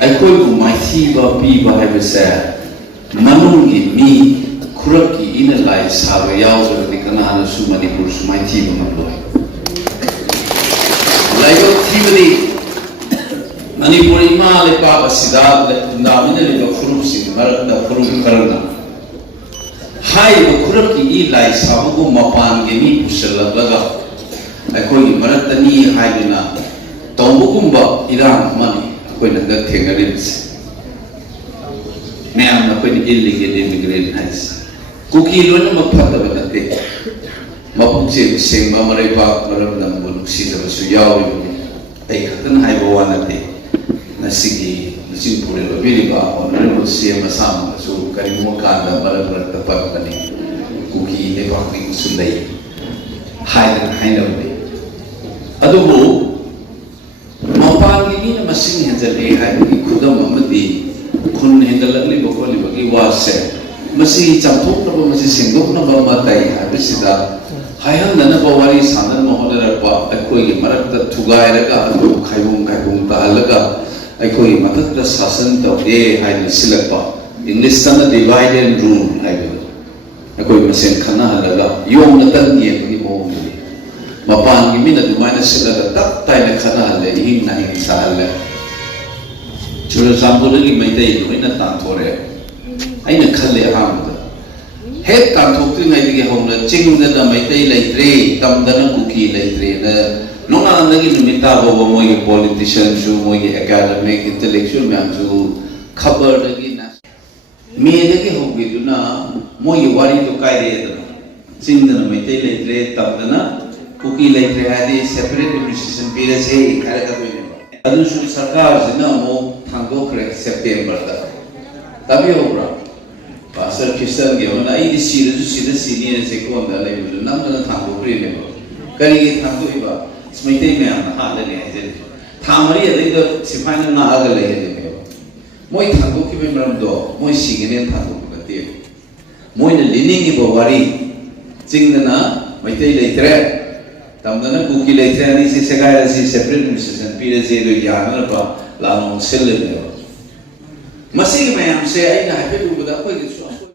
ꯑꯩꯈꯣꯏꯕꯨ ꯃꯥꯏꯊꯤꯕ ꯄꯤꯕ ꯍꯥꯏꯕꯁꯦ ꯃꯅꯨꯡꯒꯤ ꯃꯤ ꯈꯨꯔꯛꯀꯤ ꯏꯅ ꯂꯥꯏ ꯁꯥꯕ ꯌꯥꯎꯗ꯭ꯔꯒꯗꯤ ꯀꯅꯥꯅꯁꯨ ꯃꯅꯤꯄꯨꯔꯁꯨ ꯃꯥꯏꯊꯤꯕ ꯉꯝꯂꯣꯏ ꯂꯥꯏꯕꯛ ꯊꯤꯕꯗꯤ ꯃꯅꯤꯄꯨꯔ ꯏꯃꯥ ꯂꯩꯄꯥꯛ ꯑꯁꯤꯗ ꯈꯨꯟꯗꯥꯃꯤꯟꯅꯔꯤꯕ ꯐꯨꯔꯨꯞꯁꯤꯡ ꯃꯔꯛꯇ ꯐꯨꯔꯨꯞ ꯈꯔꯅ ꯍꯥꯏꯔꯤꯕ ꯈꯨꯔꯛꯀꯤ ꯏ ꯂꯥꯏ ꯁꯥꯕꯕꯨ ꯃꯄꯥꯟꯒꯤ ꯃꯤ ꯄꯨꯁꯤꯜꯂꯛꯂꯒ ꯑꯩꯈꯣꯏꯒꯤ ꯃꯔꯛꯇꯅꯤ ꯍꯥꯏꯗꯨꯅ ꯇꯧꯕꯒꯨꯝꯕ ꯏꯔꯥꯡ ꯑꯃꯅꯤ ꯑꯩꯈꯣꯏꯅ ꯍꯟꯗꯛ ꯊꯦꯡꯅꯔꯤꯕꯁꯦ ꯃꯌꯥꯝꯅ ꯑꯩꯈꯣꯏꯅ ꯏꯜꯂꯤꯒꯦꯜ ꯏꯃꯤꯒ꯭ꯔꯦꯟ ꯍꯥꯏꯁꯦ ꯀꯨꯀꯤ ꯂꯣꯏꯅꯃꯛ ꯐꯠꯇꯕ ꯅꯠꯇꯦ ꯃꯄꯨꯛꯆꯦꯜ ꯁꯦꯡꯕ ꯃꯔꯩꯕꯥꯛ ꯃꯔꯝꯗꯝꯕꯨ ꯅꯨꯡꯁꯤꯖꯕꯁꯨ ꯌꯥꯎꯔꯤꯕꯅꯤ ꯑꯩ ꯈꯛꯇꯅ ꯍꯥꯏꯕ ꯋꯥ ꯅꯠꯇꯦ ꯉꯁꯤꯒꯤ ꯂꯨꯆꯤꯡꯄꯨꯔꯦꯜ ꯑꯣꯏꯕꯤꯔꯤꯕ ꯑꯣꯅꯔꯦꯕꯜ ꯁꯤ.ꯑꯦꯝ ꯃꯁꯥꯃꯛꯅꯁꯨ ꯀꯔꯤꯒꯨꯝꯕ ꯀꯥꯟꯗ ꯃꯔꯛ ꯃꯔꯛꯇ ꯄꯟꯕꯅꯤ ꯀꯨꯀꯤ ꯂꯩꯕꯥꯛꯅꯤꯡꯁꯨ ꯂꯩ ꯍꯥꯏꯗꯅ ꯍꯥꯏꯅꯕꯅꯤ ꯑꯗꯨꯕꯨ ꯃꯄꯥꯟꯒꯤ ꯃꯤꯅ ꯃꯁꯤꯡ ꯍꯦꯟꯖꯜꯂꯦ ꯍꯥꯏꯕꯒꯤ ꯈꯨꯗꯝ ꯑꯃꯗꯤ ꯈꯨꯟ ꯍꯦꯟꯒꯠꯂꯛꯂꯤꯕ ꯈꯣꯠꯂꯤꯕꯒꯤ ꯋꯥꯁꯦ ꯃꯁꯤ ꯆꯥꯝꯊꯣꯛꯅꯕ ꯃꯁꯤ ꯁꯦꯡꯗꯣꯛꯅꯕ ꯃꯇꯩ ꯍꯥꯏꯕꯁꯤꯗ ꯍꯥꯏꯍꯟꯅꯅꯕ ꯋꯥꯔꯤ ꯁꯥꯟꯅꯅꯕ ꯍꯣꯠꯅꯔꯛꯄ ꯑꯩꯈꯣꯏꯒꯤ ꯃꯔꯛꯇ ꯊꯨꯒꯥꯏꯔꯒ ꯑꯗꯨ ꯈꯥꯏꯕꯨꯡ ꯇꯥꯍꯜꯂꯒ ꯑꯩꯈꯣꯏꯒꯤ ꯃꯊꯛꯇ ꯁꯥꯁꯟ ꯇꯧꯗꯦ ꯍꯥꯏꯅ ꯁꯤꯜꯂꯛꯄ ꯏꯪꯂꯤꯁꯇꯅ ꯗꯤꯚꯥꯏꯗ ꯑꯦꯟ ꯔꯨꯜ ꯍꯥꯏꯕꯗꯣ ꯑꯩꯈꯣꯏ ꯃꯁꯦꯟ ꯈꯟꯅꯍꯜꯂꯒ ꯌꯣꯝꯅ ꯇꯟ ꯌꯦꯡꯕꯒꯤ ꯃꯑꯣꯡꯗꯨꯅꯤ ꯃꯄꯥꯟꯒꯤ ꯃꯤꯅ ꯑꯗꯨꯃꯥꯏꯅ ꯁꯤꯜꯂꯒ ꯇꯞ ꯇꯥꯏꯅ ꯈꯟꯅꯍꯜꯂꯦ ꯏꯍꯤꯡ ꯅꯥꯍꯤꯡ ꯁꯥꯍꯜꯂꯦ ꯆꯨꯔꯆꯥꯟꯄꯨꯔꯗꯒꯤ ꯃꯩꯇꯩ ꯂꯣꯏꯅ ꯇꯥꯟꯊꯣꯔꯛꯑꯦ ꯑꯩꯅ ꯈꯜꯂꯦ ꯑꯍꯥꯟꯕꯗ ꯍꯦꯛ ꯇꯥꯟꯊꯣꯛꯇ꯭ꯔꯤꯉꯩꯗꯒꯤ ꯍꯧꯅ ꯆꯤꯡꯗꯅ ꯃꯩꯇꯩ ꯂꯩꯇ꯭ꯔꯦ ꯇꯝꯗꯅ ꯀꯨꯀꯤ ꯂꯩꯇ꯭ꯔꯦꯅ ꯅꯣꯡꯉꯥꯟꯗꯒꯤ ꯅꯨꯃꯤꯠ ꯇꯥꯐꯥꯎꯕ ꯃꯣꯏꯒꯤ ꯄꯣꯂꯤꯇꯤꯁꯤꯌꯟꯁꯨ ꯃꯣꯏꯒꯤ ꯑꯦꯀꯥꯗꯃꯤꯛ ꯏꯟꯇꯦꯂꯦꯛꯆꯨꯋꯦꯜ ꯃꯌꯥꯝꯁꯨ ꯈꯕꯔꯗꯒꯤ ꯃꯦꯗꯒꯤ ꯍꯧꯈꯤꯗꯨꯅ ꯃꯣꯏꯒꯤ ꯋꯥꯔꯤꯗꯣ ꯀꯥꯏꯔꯛꯑꯦꯗꯅ ꯆꯤꯡꯗꯅ ꯃꯩꯇꯩ ꯂꯩꯇ꯭ꯔꯦ ꯇꯝꯗꯅ ꯀꯨꯀꯤ ꯂꯩꯇ꯭ꯔꯦ ꯍꯥꯏꯗꯤ ꯁꯦꯄꯔꯦꯠ ꯑꯦꯗꯃꯤꯅꯤꯁꯇ꯭ꯔꯦꯁꯟ ꯄꯤꯔꯁꯦ ꯍꯥꯏꯔꯛꯀꯗꯣꯏꯅꯦꯕ ꯑꯗꯨꯁꯨ ꯁꯔꯀꯥꯔꯁꯤꯅ ꯑꯃꯨꯛ ꯊꯥꯡꯗꯣꯛꯈ꯭ꯔꯦ ꯁꯦꯞꯇꯦꯝꯕꯔꯗ ꯇꯥꯕꯤꯍꯧꯕ꯭ꯔꯥ ꯄꯥꯁꯇꯔ ꯈ꯭ꯔꯤꯁꯇꯟꯒꯤ ꯑꯃꯅ ꯑꯩꯗꯤ ꯁꯤꯔꯁꯨ ꯁꯤꯗ ꯁꯤꯅꯤꯅ ꯆꯦꯛꯀꯣꯟꯗ ꯂꯩꯕꯗꯨ ꯅꯝꯗꯅ ꯊꯥꯡꯗꯣꯛꯈ꯭ꯔꯤꯅꯦꯕ ꯀꯔꯤꯒꯤ ꯊꯥꯡꯗꯣꯛꯏꯕ ꯃꯩꯇꯩ ꯃꯌꯥꯝꯅ ꯍꯥꯠꯂꯅꯤ ꯍꯥꯏꯖꯔꯤ ꯊꯥ ꯃꯔꯤ ꯑꯗꯩꯗ ꯁꯤꯐꯥꯏꯅ ꯉꯥꯛꯑꯒ ꯂꯩꯍꯜꯂꯤꯅꯦꯕ ꯃꯣꯏ ꯊꯥꯡꯗꯣꯛꯈꯤꯕꯒꯤ ꯃꯔꯝꯗꯣ ꯃꯣꯏ ꯁꯤꯒꯅꯦꯅ ꯊꯥꯡꯗꯣꯛꯄ ꯅꯠꯇꯦꯕ ꯃꯣꯏꯅ ꯂꯤꯅꯤꯡꯉꯤꯕ ꯋꯥꯔꯤ ꯆꯤꯡꯗꯅ ꯃꯩꯇꯩ ꯂꯩꯇ꯭ꯔꯦ ꯇꯝꯗꯅ ꯀꯨꯀꯤ ꯂꯩꯇ꯭ꯔꯦ ꯑꯅꯤꯁꯤ ꯁꯦꯒꯥꯏꯔꯁꯤ ꯁꯦꯄꯔꯦꯠ ꯑꯦꯗꯃꯤꯅꯤꯁꯇ꯭ꯔꯦꯁꯟ ꯄꯤꯔꯁꯤ ꯑꯗꯨ ꯌꯥꯅꯅꯕ ꯂꯥꯟꯅꯣꯡ ꯁꯤꯜꯂꯤꯅꯦꯕ ꯃꯁꯤꯒꯤ ꯃꯌꯥꯝꯁꯦ ꯑꯩꯅ ꯍꯥꯏꯐꯦꯠ ꯎꯕꯗ ꯑꯩꯈꯣꯏꯒꯤꯁꯨ